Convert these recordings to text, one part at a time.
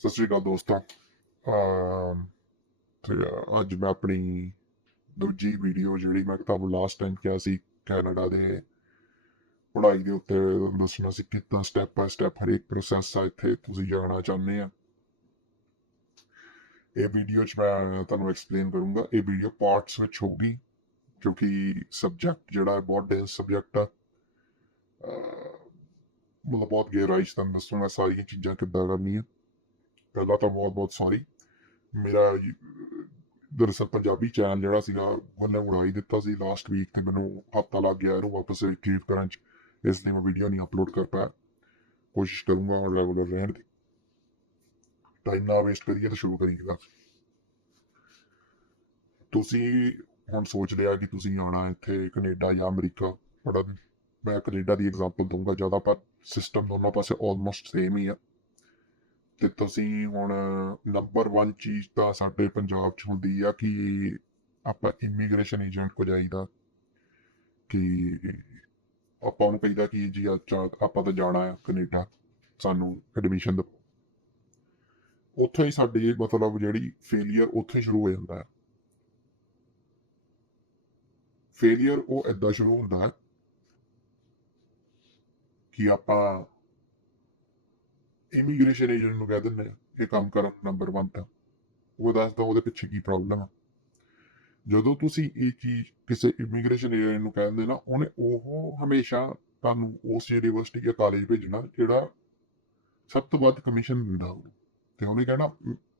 ਸਤਿ ਸ਼੍ਰੀ ਅਕਾਲ ਦੋਸਤੋ। ਤੇ ਅੱਜ ਮੈਂ ਆਪਣੀ ਦੂਜੀ ਵੀਡੀਓ ਜਿਹੜੀ ਮੈਂ ਤੁਹਾਨੂੰ ਲਾਸਟ ਟਾਈਮ ਕਿਹਾ ਸੀ, ਕੈਨੇਡਾ ਦੇ ਪੜ੍ਹਾਈ ਦੇ ਉੱਤੇ ਦੱਸਣਾ ਸੀ, ਕਿੱਦਾਂ ਸਟੈਪ ਬਾਏ ਸਟੈਪ ਹਰੇਕ ਪ੍ਰੋਸੈਸ ਆ ਇੱਥੇ ਤੁਸੀਂ ਜਾਣਾ ਚਾਹੁੰਦੇ ਆ। ਇਹ ਵੀਡੀਓ 'ਚ ਮੈਂ ਤੁਹਾਨੂੰ ਐਕਸਪਲੇਨ ਕਰੂੰਗਾ, ਇਹ ਵੀਡੀਓ ਪਾਰਟਸ ਵਿੱਚ ਹੋਊਗੀ, ਕਿਉਂਕਿ ਸਬਜੈਕਟ ਜਿਹੜਾ ਬਹੁਤ ਡੈਂਸ ਸਬਜੈਕਟ ਆ। ਮਤਲਬ ਬਹੁਤ ਗਹਿਰਾਈ 'ਚ ਤੁਹਾਨੂੰ ਦੱਸੂੰਗਾ ਸਾਰੀਆਂ ਚੀਜ਼ਾਂ ਕਿੱਦਾਂ ਕਰਨੀਆਂ। ਪਹਿਲਾਂ ਤਾਂ ਬਹੁਤ ਬਹੁਤ ਸੌਰੀ ਮੇਰਾ ਦਰਅਸਲ ਪੰਜਾਬੀ ਚੈਨਲ ਜਿਹੜਾ ਸੀਗਾ, ਉਹਨੇ ਉਡਾ ਦਿੱਤਾ ਸੀ ਲਾਸਟ ਵੀਕ ਤੇ ਮੈਨੂੰ ਹਫਤਾ ਲੱਗ ਗਿਆ ਇਹਨੂੰ ਵਾਪਸ ਰਿਟਰੀਵ ਕਰਨ ਚ। ਇਸ ਲਈ ਮੈਂ ਵੀਡੀਓ ਨਹੀਂ ਅਪਲੋਡ ਕਰ ਪਾਇਆ। ਕੋਸ਼ਿਸ਼ ਕਰੂੰਗਾ ਰੈਗੂਲਰ ਰਹਿਣ ਦੀ। ਟਾਈਮ ਨਾ ਵੇਸਟ ਕਰੀਏ ਤਾਂ ਸ਼ੁਰੂ ਕਰੀਏ ਗੱਲ ਤੁਸੀਂ ਹੁਣ ਸੋਚ ਲਿਆ ਕਿ ਤੁਸੀਂ ਆਉਣਾ ਇੱਥੇ ਕੈਨੇਡਾ ਜਾਂ ਅਮਰੀਕਾ। ਪੜ੍ਹਨ ਮੈਂ ਕੈਨੇਡਾ ਦੀ ਐਗਜ਼ਾਮਪਲ ਦਊਂਗਾ, ਜ਼ਿਆਦਾ ਪਰ ਸਿਸਟਮ ਦੋਨੋਂ ਪਾਸੇ ਆਲਮੋਸਟ ਸੇਮ ਹੀ ਆ। ਤੇ ਤੁਸੀਂ ਹੁਣ ਨੰਬਰ 1 ਚੀਜ਼ ਤਾਂ ਸਾਡੇ ਪੰਜਾਬ 'ਚ ਹੁੰਦੀ ਆ ਕਿ ਆਪਾਂ ਇਮੀਗ੍ਰੇਸ਼ਨ ਏਜੰਟ ਕੋ ਜਾਈਦਾ, ਕਿ ਆਪਾਂ ਨੂੰ ਕਹੀਦਾ ਕਿ ਜੀ ਆਪਾਂ ਤਾਂ ਜਾਣਾ ਆ ਕੈਨੇਡਾ, ਸਾਨੂੰ ਐਡਮਿਸ਼ਨ ਦਿਓ। ਉੱਥੇ ਹੀ ਸਾਡੀ ਮਤਲਬ ਜਿਹੜੀ ਫੇਲਿਅਰ ਉੱਥੇ ਸ਼ੁਰੂ ਹੋ ਜਾਂਦਾ ਹੈ ਫੇਲਿਅਰ ਉਹ ਏਦਾਂ ਸ਼ੁਰੂ ਹੁੰਦਾ ਹੈ ਕਿ ਆਪਾਂ ਇਮੀਗ੍ਰੇਸ਼ਨ ਏਜੰਟ ਨੂੰ ਕਹਿ ਦਿੰਦੇ ਆ ਇਹ ਕੰਮ ਕਰਨ ਨੰਬਰ 1 ਤਾਂ। ਉਹ ਦੱਸਦਾ ਉਹਦੇ ਪਿੱਛੇ ਕੀ ਪ੍ਰੋਬਲਮ ਆ। ਜਦੋਂ ਤੁਸੀਂ ਇਹ ਚੀਜ਼ ਕਿਸੇ ਇਮੀਗ੍ਰੇਸ਼ਨ ਏਜੰਟ ਨੂੰ ਕਹਿੰਦੇ ਨਾ, ਉਹਨੇ ਉਹ ਹਮੇਸ਼ਾ ਤੁਹਾਨੂੰ ਉਸ ਯੂਨੀਵਰਸਿਟੀ ਜਾਂ ਕਾਲਜ ਭੇਜਣਾ ਜਿਹੜਾ ਸਭ ਤੋਂ ਵੱਧ ਕਮਿਸ਼ਨ ਦਿੰਦਾ ਹੋਵੇ। ਤੇ ਉਹਨੇ ਕਹਿਣਾ,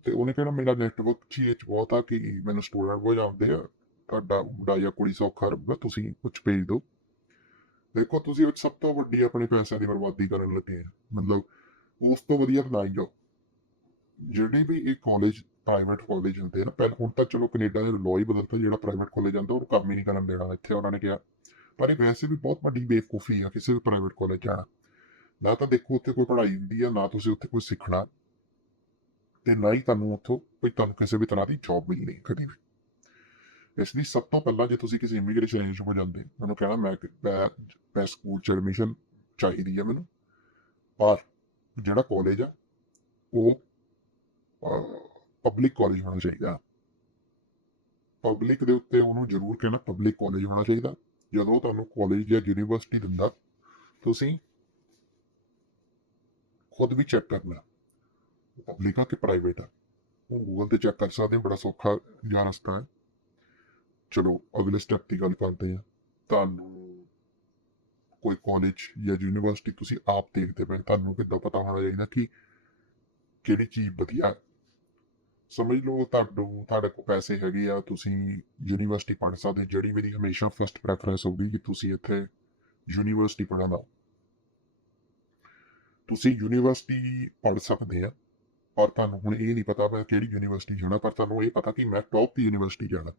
ਤੇ ਉਹਨੇ ਕਹਿਣਾ, ਮੇਰਾ ਨੈਟਵਰਕ ਚੀਜ਼ ਵਿੱਚ ਬਹੁਤ ਆ ਕਿ ਮੈਨੂੰ ਸਟੂਡੈਂਟ ਬਹੁਤ ਜਾਂਦੇ ਆ। ਤੁਹਾਡਾ ਮੁੰਡਾ ਜਾਂ ਕੁੜੀ ਸੌਖਾ ਰਹੂਗਾ, ਤੁਸੀਂ ਕੁਝ ਭੇਜ ਦਿਓ। ਦੇਖੋ, ਤੁਸੀਂ ਵਿੱਚ ਸਭ ਤੋਂ ਵੱਡੀ ਆਪਣੇ ਪੈਸਿਆਂ ਦੀ ਬਰਬਾਦੀ ਕਰਨ ਲੱਗੇ ਆ। ਮਤਲਬ ਉਸ ਤੋਂ ਵਧੀਆ ਤਾਂ ਜਾਓ। ਜਿਹੜੇ ਵੀ ਇਹ ਕਾਲਜ ਪ੍ਰਾਈਵੇਟ ਕਾਲਜ ਹੁੰਦੇ ਨਾ, ਪਹਿਲਾਂ ਹੁਣ ਤਾਂ ਚਲੋ ਕੈਨੇਡਾ ਦੇ ਲਾਅ ਹੀ ਬਦਲਤਾ, ਜਿਹੜਾ ਪ੍ਰਾਈਵੇਟ ਕਾਲਜ ਜਾਂਦਾ ਉਹਨੂੰ ਕੰਮ ਹੀ ਨਹੀਂ ਕਰਨ ਦੇਣਾ ਇੱਥੇ, ਉਹਨਾਂ ਨੇ ਕਿਹਾ। ਪਰ ਇਹ ਵੈਸੇ ਵੀ ਬਹੁਤ ਵੱਡੀ ਬੇਵਕੂਫੀ ਆ, ਕਿਸੇ ਵੀ ਪ੍ਰਾਈਵੇਟ ਕਾਲਜ ਜਾਣਾ। ਨਾ ਤਾਂ ਦੇਖੋ ਉੱਥੇ ਕੋਈ ਪੜ੍ਹਾਈ ਹੁੰਦੀ ਆ, ਨਾ ਤੁਸੀਂ ਉੱਥੇ ਕੋਈ ਸਿੱਖਣਾ। ਤੇ ਨਾ ਹੀ ਤੁਹਾਨੂੰ ਉੱਥੋਂ ਕੋਈ ਤੁਹਾਨੂੰ ਕਿਸੇ ਵੀ ਤਰ੍ਹਾਂ ਦੀ ਜੌਬ ਮਿਲਣੀ ਕਦੀ ਵੀ। ਇਸ ਲਈ ਸਭ ਤੋਂ ਪਹਿਲਾਂ ਜੇ ਤੁਸੀਂ ਕਿਸੇ ਇਮੀਗ੍ਰੇਸ਼ਨ ਏਜੰਟ ਕੋਲ ਜਾਂਦੇ ਉਹਨੂੰ ਕਹਿਣਾ ਮੈਂ ਮੈਂ ਸਕੂਲ ਚ ਐਡਮਿਸ਼ਨ ਚਾਹੀਦੀ ਆ ਮੈਨੂੰ। ਪਰ ਜਿਹੜਾ ਕਾਲਜ ਆ, ਉਹ ਪਬਲਿਕ ਕਾਲਜ ਹੋਣਾ ਚਾਹੀਦਾ। ਪਬਲਿਕ ਦੇ ਉੱਤੇ ਉਹਨੂੰ ਜ਼ਰੂਰ ਕਹਿਣਾ ਪਬਲਿਕ ਕਾਲਜ ਹੋਣਾ ਚਾਹੀਦਾ। ਜਦੋਂ ਤੁਹਾਨੂੰ ਕਾਲਜ ਜਾਂ ਯੂਨੀਵਰਸਿਟੀ ਦਿੰਦਾ, ਤੁਸੀਂ ਖੁਦ ਵੀ ਚੈੱਕ ਕਰਨਾ ਪਬਲਿਕ ਆ ਕਿ ਪ੍ਰਾਈਵੇਟ ਆ? ਉਹ ਗੂਗਲ ਤੇ ਚੈੱਕ ਕਰ ਸਕਦੇ ਹੋ, ਬੜਾ ਸੌਖਾ ਜਿਹਾ ਰਸਤਾ ਹੈ। ਚਲੋ, ਅਗਲੇ ਸਟੈਪ ਦੀ ਗੱਲ ਕਰਦੇ ਆ ਤੁਹਾਨੂੰ ਕੋਈ ਕਾਲਜ ਜਾਂ ਯੂਨੀਵਰਸਿਟੀ ਤੁਸੀਂ ਆਪ ਦੇਖਦੇ ਪਏ ਤੁਹਾਨੂੰ ਕਿੱਦਾਂ ਪਤਾ ਹੋਣਾ ਚਾਹੀਦਾ ਕਿ ਕਿਹੜੀ ਚੀਜ਼ ਵਧੀਆ ਸਮਝ ਲਓ ਤੁਹਾਨੂੰ, ਤੁਹਾਡੇ ਕੋਲ ਪੈਸੇ ਹੈਗੇ ਆ, ਤੁਸੀਂ ਯੂਨੀਵਰਸਿਟੀ ਪੜ੍ਹ ਸਕਦੇ ਜਿਹੜੀ ਮੇਰੀ ਹਮੇਸ਼ਾ ਫਸਟ ਪ੍ਰੈਫਰੈਂਸ ਹੋਊਗੀ ਕਿ ਤੁਸੀਂ ਇੱਥੇ ਯੂਨੀਵਰਸਿਟੀ ਪੜ੍ਹਨਾ ਤੁਸੀਂ ਯੂਨੀਵਰਸਿਟੀ ਪੜ੍ਹ ਸਕਦੇ ਆ, ਪਰ ਤੁਹਾਨੂੰ ਹੁਣ ਇਹ ਨਹੀਂ ਪਤਾ ਮੈਂ ਕਿਹੜੀ ਯੂਨੀਵਰਸਿਟੀ ਜਾਣਾ, ਪਰ ਤੁਹਾਨੂੰ ਇਹ ਪਤਾ ਕਿ ਮੈਂ ਟੌਪ ਦੀ ਯੂਨੀਵਰਸਿਟੀ ਜਾਣਾ।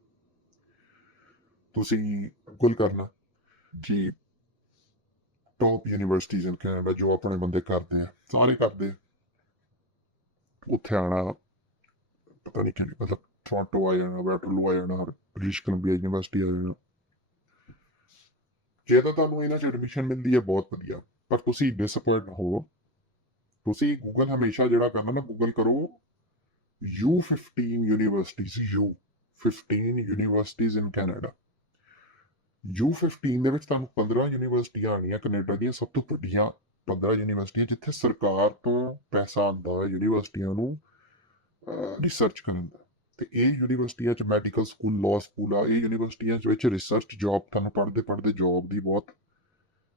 ਤੁਸੀਂ ਗੂਗਲ ਕਰਨਾ ਜੀ ਟੌਪ ਯੂਨੀਵਰਸਿਟੀਜ਼ ਇਨ ਕੈਨੇਡਾ ਜੋ ਆਪਣੇ ਬੰਦੇ ਕਰਦੇ ਆ, ਸਾਰੇ ਕਰਦੇ ਆ। ਉੱਥੇ ਆਣਾ ਪਤਾ ਨਹੀਂ ਕਿਹੜੀ, ਮਤਲਬ ਟੋਰਾਂਟੋ ਆ ਜਾਣਾ ਵੈਟਰਲੂ ਆ ਜਾਣਾ ਬ੍ਰਿਟਿਸ਼ ਕੋਲੰਬੀਆ ਯੂਨੀਵਰਸਿਟੀ ਆ ਜਾਣਾ। ਜੇ ਤਾਂ ਤੁਹਾਨੂੰ ਇਹਨਾਂ 'ਚ ਐਡਮਿਸ਼ਨ ਮਿਲਦੀ ਹੈ, ਬਹੁਤ ਵਧੀਆ। ਪਰ ਤੁਸੀਂ ਡਿਸਅਪਾਇੰਟ ਨਾ ਤੁਸੀਂ ਗੂਗਲ ਹਮੇਸ਼ਾ ਜਿਹੜਾ ਕਰਨਾ ਨਾ ਗੂਗਲ ਕਰੋ U15 universities U 15 universities in Canada U15 ਦੇ ਵਿੱਚ ਤੁਹਾਨੂੰ 15 ਯੂਨੀਵਰਸਿਟੀਆਂ ਆਣੀਆਂ ਕੈਨੇਡਾ ਦੀਆਂ ਸਭ ਤੋਂ ਵੱਡੀਆਂ 15 ਯੂਨੀਵਰਸਿਟੀਆਂ, ਜਿੱਥੇ ਸਰਕਾਰ ਤੋਂ ਪੈਸਾ ਆਉਂਦਾ ਹੈ ਯੂਨੀਵਰਸਿਟੀਆਂ ਨੂੰ ਰਿਸਰਚ ਕਰਨ ਦਾ। ਤੇ ਇਹ ਯੂਨੀਵਰਸਿਟੀਆਂ ਚ ਮੈਡੀਕਲ ਸਕੂਲ ਲਾਅ ਸਕੂਲ ਆ, ਇਹ ਯੂਨੀਵਰਸਿਟੀਆਂ ਚ ਵਿੱਚ ਰਿਸਰਚ ਜੌਬ ਤੁਹਾਨੂੰ ਪੜ੍ਹਦੇ ਪੜ੍ਹਦੇ ਜੌਬ ਦੀ ਬਹੁਤ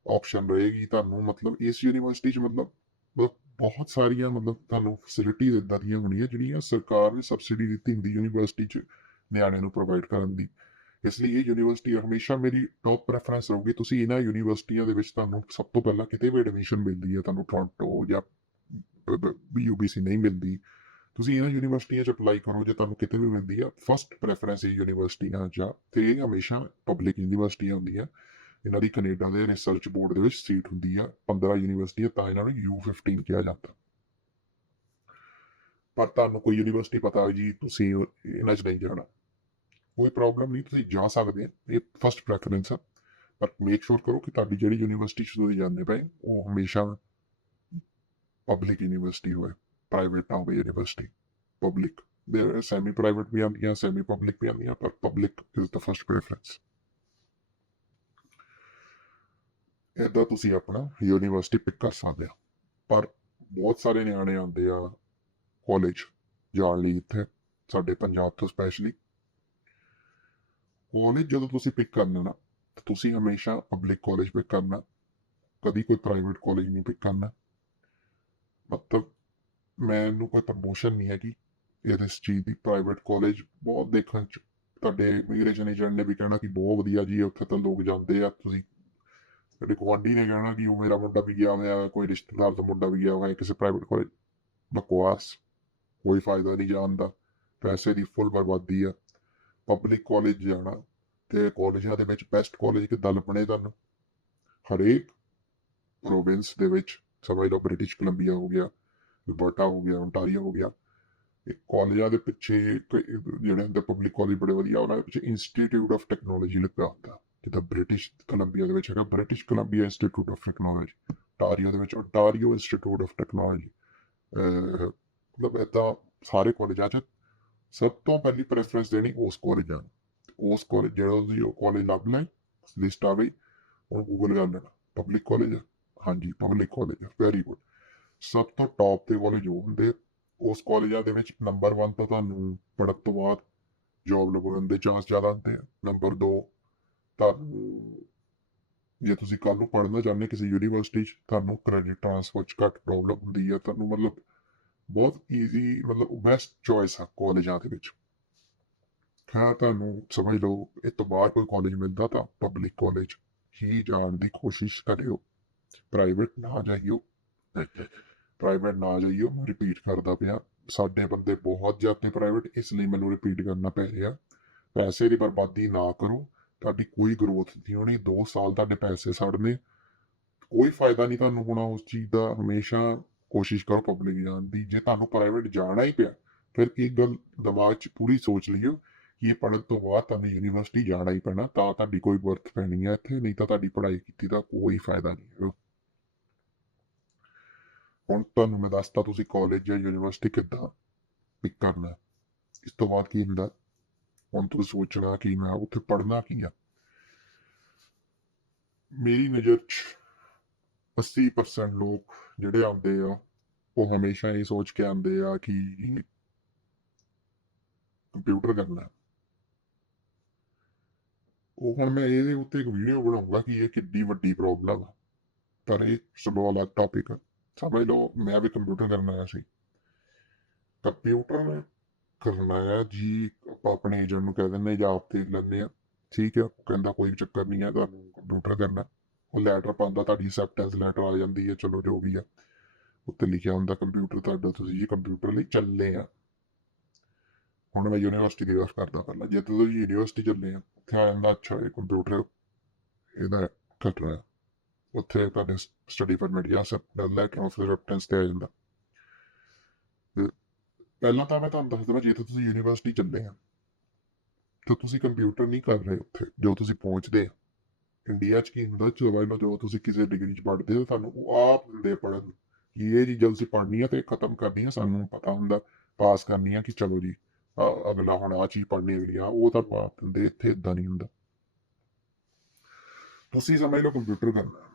ਆਪਸ਼ਨ ਰਹੇਗੀ ਤੁਹਾਨੂੰ। ਮਤਲਬ ਇਸ ਯੂਨੀਵਰਸਿਟੀ ਚ ਮਤਲਬ ਬਹੁਤ ਸਾਰੀਆਂ ਮਤਲਬ ਤੁਹਾਨੂੰ ਫੈਸਿਲਿਟੀਜ਼ ਇਦਾਂ ਦੀਆਂ ਹੋਣੀਆਂ, ਜਿਹੜੀਆਂ ਸਰਕਾਰ ਨੇ ਸਬਸਿਡੀ ਦਿੱਤੀ ਹੁੰਦੀ ਯੂਨੀਵਰਸਿਟੀ ਚ ਨਿਆਣਿਆਂ ਨੂੰ ਪ੍ਰੋਵਾਈਡ ਕਰਨ ਦੀ। ਇਸ ਲਈ ਇਹ ਯੂਨੀਵਰਸਿਟੀ ਹਮੇਸ਼ਾ ਮੇਰੀ ਟੌਪ ਪ੍ਰੈਫਰੈਂਸ ਰਹੂਗੀ। ਤੁਸੀਂ ਇਹਨਾਂ ਯੂਨੀਵਰਸਿਟੀਆਂ ਦੇ ਵਿੱਚ ਤੁਹਾਨੂੰ ਸਭ ਤੋਂ ਪਹਿਲਾਂ ਕਿਤੇ ਵੀ ਐਡਮਿਸ਼ਨ ਮਿਲਦੀ ਹੈ, ਤੁਹਾਨੂੰ ਟੋਰਾਂਟੋ ਜਾਂ ਬੀਯੂਬੀਸੀ ਨਹੀਂ ਮਿਲਦੀ। ਤੁਸੀਂ ਇਹਨਾਂ ਯੂਨੀਵਰਸਿਟੀਆਂ 'ਚ ਅਪਲਾਈ ਕਰੋ, ਜੇ ਤੁਹਾਨੂੰ ਕਿਤੇ ਵੀ ਮਿਲਦੀ ਆ ਫਸਟ ਪ੍ਰੈਫਰੈਂਸ ਇਹ ਯੂਨੀਵਰਸਿਟੀਆਂ ਜਾਂ ਤੇ ਇਹ ਹਮੇਸ਼ਾ ਪਬਲਿਕ ਯੂਨੀਵਰਸਿਟੀਆਂ ਹੁੰਦੀਆਂ। ਇਹਨਾਂ ਦੀ ਕੈਨੇਡਾ ਦੇ ਰਿਸਰਚ ਬੋਰਡ ਦੇ ਵਿੱਚ ਸੀਟ ਹੁੰਦੀ ਆ 15 ਯੂਨੀਵਰਸਿਟੀਆਂ, ਤਾਂ ਇਹਨਾਂ ਨੂੰ U15 ਕਿਹਾ ਜਾਂਦਾ। ਪਰ ਤੁਹਾਨੂੰ ਕੋਈ ਯੂਨੀਵਰਸਿਟੀ ਪਤਾ ਹੋਈ ਜੀ, ਤੁਸੀਂ ਇਹਨਾਂ 'ਚ ਨਹੀਂ ਜਾਣਾ। ਕੋਈ ਪ੍ਰੋਬਲਮ ਨਹੀਂ, ਤੁਸੀਂ ਜਾ ਸਕਦੇ ਇਹ ਫਸਟ ਪ੍ਰੈਫਰੈਂਸ ਆ। ਪਰ ਮੇਕ ਸ਼ੋਰ ਕਰੋ ਕਿ ਤੁਹਾਡੀ ਜਿਹੜੀ ਯੂਨੀਵਰਸਿਟੀ 'ਚ ਤੁਸੀਂ ਜਾਂਦੇ ਪਏ ਉਹ ਹਮੇਸ਼ਾ ਪਬਲਿਕ ਯੂਨੀਵਰਸਿਟੀ ਹੋਵੇ ਪ੍ਰਾਈਵੇਟ ਨਾ ਹੋਵੇ university public there are semi private ਵੀ ਆਉਂਦੀਆਂ semi public ਵੀ ਆਉਂਦੀਆਂ, ਪਰ public is the first preference ਏਦਾਂ ਤੁਸੀਂ ਆਪਣਾ ਯੂਨੀਵਰਸਿਟੀ ਪਿਕ ਕਰ ਸਕਦੇ ਆ ਪਰ ਬਹੁਤ ਸਾਰੇ ਨਿਆਣੇ ਆਉਂਦੇ ਆ ਕਾਲਜ ਜਾਣ ਲਈ ਇੱਥੇ, ਸਾਡੇ ਪੰਜਾਬ ਤੋਂ ਸਪੈਸ਼ਲੀ ਕਾਲਜ ਜਦੋਂ ਤੁਸੀਂ ਪਿਕ ਕਰਨਾ ਨਾ, ਤਾਂ ਤੁਸੀਂ ਹਮੇਸ਼ਾ ਪਬਲਿਕ ਕਾਲਜ ਪਿਕ ਕਰਨਾ, ਕਦੀ ਕੋਈ ਪ੍ਰਾਈਵੇਟ ਕਾਲਜ ਨਹੀਂ ਪਿਕ ਕਰਨਾ। ਮਤਲਬ ਮੈਨੂੰ ਕੋਈ ਪ੍ਰਮੋਸ਼ਨ ਨਹੀਂ ਹੈਗੀ ਇਸ ਚੀਜ਼ ਦੀ ਪ੍ਰਾਈਵੇਟ ਕਾਲਜ ਬਹੁਤ ਦੇਖਣ ਚ, ਤੁਹਾਡੇ ਇਮੀਗ੍ਰੇਸ਼ਨ ਏਜੰਟ ਨੇ ਵੀ ਕਹਿਣਾ ਕਿ ਬਹੁਤ ਵਧੀਆ ਜੀ, ਉੱਥੇ ਤਾਂ ਲੋਕ ਜਾਂਦੇ ਆ, ਤੁਸੀਂ ਤੁਹਾਡੇ ਗੁਆਂਢੀ ਨੇ ਕਹਿਣਾ ਕਿ ਉਹ ਮੇਰਾ ਮੁੰਡਾ ਵੀ ਗਿਆ ਹੋਇਆ, ਕੋਈ ਰਿਸ਼ਤੇਦਾਰ ਦਾ ਮੁੰਡਾ ਵੀ ਗਿਆ ਹੋਇਆ, ਕਿਸੇ ਪ੍ਰਾਈਵੇਟ ਕਾਲਜ ਬਕਵਾਸ, ਕੋਈ ਫਾਇਦਾ ਨਹੀਂ ਜਾਣ ਦਾ, ਪੈਸੇ ਦੀ ਫੁੱਲ ਬਰਬਾਦੀ ਆ। ਪਬਲਿਕ ਕਾਲਜ ਜਾਣਾ ਤੇ ਕਾਲਜਾਂ ਦੇ ਵਿੱਚ ਬੈਸਟ ਕਾਲਜ ਕਿੱਦਾਂ ਲੱਭਣੇ ਤੁਹਾਨੂੰ? ਹਰੇਕ ਪ੍ਰੋਵਿੰਸ ਦੇ ਵਿੱਚ, ਸਮਝ ਲਓ ਬ੍ਰਿਟਿਸ਼ ਕੋਲੰਬੀਆ ਹੋ ਗਿਆ ਅਲਬਰਟਾ ਹੋ ਗਿਆ, ontario ਹੋ ਗਿਆ, ਇਹ ਕਾਲਜਾਂ ਦੇ ਪਿੱਛੇ ਜਿਹੜੇ ਹੁੰਦੇ ਪਬਲਿਕ ਕਾਲਜ ਬੜੇ ਵਧੀਆ, ਉਹਨਾਂ ਦੇ ਪਿੱਛੇ ਇੰਸਟੀਚਿਊਟ ਆਫ ਟੈਕਨੋਲੋਜੀ ਲੱਗਾ ਹੁੰਦਾ, ਜਿੱਦਾਂ ਬ੍ਰਿਟਿਸ਼ ਕੋਲੰਬੀਆ ਦੇ ਵਿੱਚ ਹੈਗਾ British Columbia Institute of Technology ontario ਦੇ ਵਿੱਚ ontario ਇੰਸਟੀਚਿਊਟ ਆਫ ਟੈਕਨੋਲੋਜੀ ਮਤਲਬ ਏਦਾਂ ਸਾਰੇ ਕਾਲਜਾਂ 'ਚ ਸਭ ਤੋਂ ਪਹਿਲੀ ਪ੍ਰੈਫਰੈਂਸ ਦੇਣੀ ਉਸ ਕਾਲਜਾਂ ਨੂੰ ਉਸ ਕਾਲਜ ਜਿਹੜਾ ਤੁਸੀਂ ਉਹ ਕਾਲਜ ਲੱਭ ਲੈ ਲਿਸਟ ਆ ਗਈ ਉਹ ਗੂਗਲ ਕਰ ਲੈਣਾ ਪਬਲਿਕ ਕਾਲਜ ਹਾਂਜੀ ਪਬਲਿਕ ਕਾਲਜ ਵੈਰੀ ਗੁੱਡ ਸਭ ਤੋਂ ਟੌਪ ਤੇ ਕਾਲਜ ਉਹ ਹੁੰਦੇ ਉਸ ਕਾਲਜਾਂ ਦੇ ਵਿੱਚ ਨੰਬਰ 1 ਤਾਂ ਤੁਹਾਨੂੰ ਪੜ੍ਹਨ ਤੋਂ ਬਾਅਦ ਜੌਬ ਲੱਗਣ ਦੇ ਚਾਂਸ ਜ਼ਿਆਦਾ ਹੁੰਦੇ ਆ। ਨੰਬਰ 2 ਤੁਹਾਨੂੰ ਜੇ ਤੁਸੀਂ ਕੱਲ ਨੂੰ ਪੜ੍ਹਨਾ ਚਾਹੁੰਦੇ ਕਿਸੇ ਯੂਨੀਵਰਸਿਟੀ 'ਚ, ਤੁਹਾਨੂੰ ਕ੍ਰੈਡਿਟ ਟ੍ਰਾਂਸਫਰ 'ਚ ਘੱਟ ਪ੍ਰੋਬਲਮ ਹੁੰਦੀ ਆ। ਤੁਹਾਨੂੰ ਮਤਲਬ ਬਹੁਤ ਈਜ਼ੀ ਮਤਲਬ ਬੈਸਟ ਚੋਇਸ ਆ ਕਾਲਜਾਂ ਦੇ ਵਿੱਚ। ਹਾਂ ਤੁਹਾਨੂੰ ਸਮਝ ਲਓ, ਇਹ ਤੋਂ ਬਾਹਰ ਕੋਈ ਕਾਲਜ ਮਿਲਦਾ ਤਾਂ ਪਬਲਿਕ ਕਾਲਜ ਹੀ ਜਾਣ ਦੀ ਕੋਸ਼ਿਸ਼ ਕਰਿਓ। ਪ੍ਰਾਈਵੇਟ ਨਾ ਜਾਈਓ। ਪ੍ਰਾਈਵੇਟ ਨਾ ਜਾਈਓ, ਮੈਂ ਰਿਪੀਟ ਕਰਦਾ ਪਿਆ। ਸਾਡੇ ਬੰਦੇ ਬਹੁਤ ਜਾਂਦੇ ਪ੍ਰਾਈਵੇਟ ਇਸ ਲਈ ਮੈਨੂੰ ਰਿਪੀਟ ਕਰਨਾ ਪੈ ਰਿਹਾ। ਪੈਸੇ ਦੀ ਬਰਬਾਦੀ ਨਾ ਕਰੋ। ਤੁਹਾਡੀ ਕੋਈ ਗਰੋਥ ਨਹੀਂ ਹੋਣੀ। 2 ਸਾਲ ਤੁਹਾਡੇ ਪੈਸੇ ਸੜਨੇ। ਕੋਈ ਫਾਇਦਾ ਨਹੀਂ ਤੁਹਾਨੂੰ ਹੋਣਾ ਉਸ ਚੀਜ਼ ਦਾ। ਹਮੇਸ਼ਾ ਕੋਸ਼ਿਸ਼ ਕਰੋ ਪਬਲਿਕ ਜਾਣ ਦੀ, ਜੇ ਤੁਹਾਨੂੰ ਪ੍ਰਾਈਵੇਟ ਜਾਣਾ ਹੀ ਪਿਆ, ਫਿਰ ਇੱਕ ਗੱਲ ਦਿਮਾਗ 'ਚ ਪੂਰੀ ਸੋਚ ਲਿਓ ਕਿ ਇਹ ਪੜ੍ਹਨ ਤੋਂ ਬਾਅਦ ਤੁਹਾਨੂੰ ਯੂਨੀਵਰਸਿਟੀ ਜਾਣਾ ਹੀ ਪੈਣਾ, ਤਾਂ ਤੁਹਾਡੀ ਕੋਈ ਵਰਥ ਪੈਣੀ ਹੈ ਇੱਥੇ, ਨਹੀਂ ਤਾਂ ਤੁਹਾਡੀ ਪੜ੍ਹਾਈ ਕੀਤੀ ਦਾ ਕੋਈ ਫਾਇਦਾ ਨਹੀਂ ਹੈਗਾ। ਹੁਣ ਤੁਹਾਨੂੰ ਮੈਂ ਦੱਸਤਾ ਤੁਸੀਂ ਕਾਲਜ ਜਾਂ ਯੂਨੀਵਰਸਿਟੀ ਕਿੱਦਾਂ ਪਿਕ ਕਰਨਾ ਇਸ ਤੋਂ ਬਾਅਦ ਕੀ ਹੁੰਦਾ? ਹੁਣ ਤੁਸੀਂ ਸੋਚਣਾ ਕਿ ਮੈਂ ਉੱਥੇ ਪੜ੍ਹਨਾ ਕੀ ਆ? ਮੇਰੀ ਨਜ਼ਰ 'ਚ 80% ਲੋਕ ਜਿਹੜੇ ਆਉਂਦੇ ਆ, ਉਹ ਹਮੇਸ਼ਾ ਇਹ ਸੋਚ ਕੇ ਆਉਂਦੇ ਆ ਕਿ ਕੰਪਿਊਟਰ ਕਰਨਾ। ਉਹ ਹੁਣ ਮੈਂ ਇਹਦੇ ਉੱਤੇ ਇੱਕ ਵੀਡੀਓ ਬਣਾਉਂਗਾ ਕਿ ਇਹ ਕਿੰਨੀ ਵੱਡੀ ਪ੍ਰੋਬਲਮ ਹੈ ਪਰ ਇਹ ਸਭ ਅਲੱਗ ਟੌਪਿਕ ਸਮਝ ਲਓ, ਮੈਂ ਵੀ ਕੰਪਿਊਟਰ ਕਰਨਾ ਆਇਆ ਸੀ। ਕੰਪਿਊਟਰ ਕਰਨਾ ਆ ਜੀ, ਆਪਾਂ ਆਪਣੇ ਏਜੰਟ ਨੂੰ ਕਹਿ ਦਿੰਦੇ ਜਾਂ ਆਪ ਤੇ ਲੈਂਦੇ ਆ। ਠੀਕ ਹੈ ਕਹਿੰਦਾ ਕੋਈ ਚੱਕਰ ਨਹੀਂ ਆ, ਤੁਹਾਨੂੰ ਕੰਪਿਊਟਰ ਕਰਨਾ। ਉਹ ਲੈਟਰ ਪਾਉਂਦਾ, ਤੁਹਾਡੀ ਅਸੈਪਟੈਂਸ ਲੈਟਰ ਆ ਜਾਂਦੀ ਹੈ, ਚਲੋ ਜੋ ਵੀ ਆ। ਉੱਤੇ ਲਿਖਿਆ ਹੁੰਦਾ ਕੰਪਿਊਟਰ ਤੁਹਾਡਾ, ਤੁਸੀਂ ਜੀ ਕੰਪਿਊਟਰ ਲਈ ਚੱਲੇ ਆ। ਹੁਣ ਮੈਂ ਯੂਨੀਵਰਸਿਟੀ ਦੀ ਗੱਲ ਕਰਦਾ ਪਹਿਲਾਂ, ਜੇ ਤੁਸੀਂ ਯੂਨੀਵਰਸਿਟੀ ਚੱਲੇ ਆ, ਉੱਥੇ ਆ ਜਾਂਦਾ ਅੱਛਾ ਇਹ ਕੰਪਿਊਟਰ ਇਹਦਾ ਘਟ ਉੱਥੇ ਤੁਹਾਡੇ ਸਟੱਡੀ ਪਰਮਿਟ ਜਾਂ ਸਭ ਲੈਟਰ ਆਫ ਰੈਫਰੈਂਸ ਤੇ ਆ ਜਾਂਦਾ। ਤੇ ਪਹਿਲਾਂ ਤਾਂ ਮੈਂ ਤੁਹਾਨੂੰ ਦੱਸ ਦਵਾਂ ਜੇ ਤੁਸੀਂ ਯੂਨੀਵਰਸਿਟੀ ਚੱਲੇ ਆ, ਤਾਂ ਤੁਸੀਂ ਕੰਪਿਊਟਰ ਨਹੀਂ ਕਰ ਰਹੇ ਉੱਥੇ, ਜੋ ਤੁਸੀਂ ਪਹੁੰਚਦੇ ਆ। ਇੰਡੀਆ 'ਚ ਕੀ ਹੁੰਦਾ ਚਲੋ ਜੋ ਤੁਸੀਂ ਕਿਸੇ ਡਿਗਰੀ 'ਚ ਪੜ੍ਹਦੇ ਹੋ ਤੁਹਾਨੂੰ ਉਹ ਆਪ ਦਿੰਦੇ ਪੜ੍ਹਨ ਕਿ ਇਹ ਚੀਜ਼ਾਂ ਤੁਸੀਂ ਪੜ੍ਹਨੀਆਂ ਤੇ ਖਤਮ ਕਰਨੀਆਂ, ਸਾਨੂੰ ਪਤਾ ਹੁੰਦਾ, ਪਾਸ ਕਰਨੀਆਂ ਕਿ ਚਲੋ ਜੀ ਅਗਲਾ ਹੁਣ ਆ ਚੀਜ਼ ਪੜ੍ਹਨੀ, ਅਗਲੀ ਆ ਉਹ ਤਾਂ ਆਪ ਦਿੰਦੇ, ਇੱਥੇ ਇਦਾਂ ਨਹੀਂ ਹੁੰਦਾ। ਤੁਸੀਂ ਸਮਝ ਲਓ ਕੰਪਿਊਟਰ ਕਰਨਾ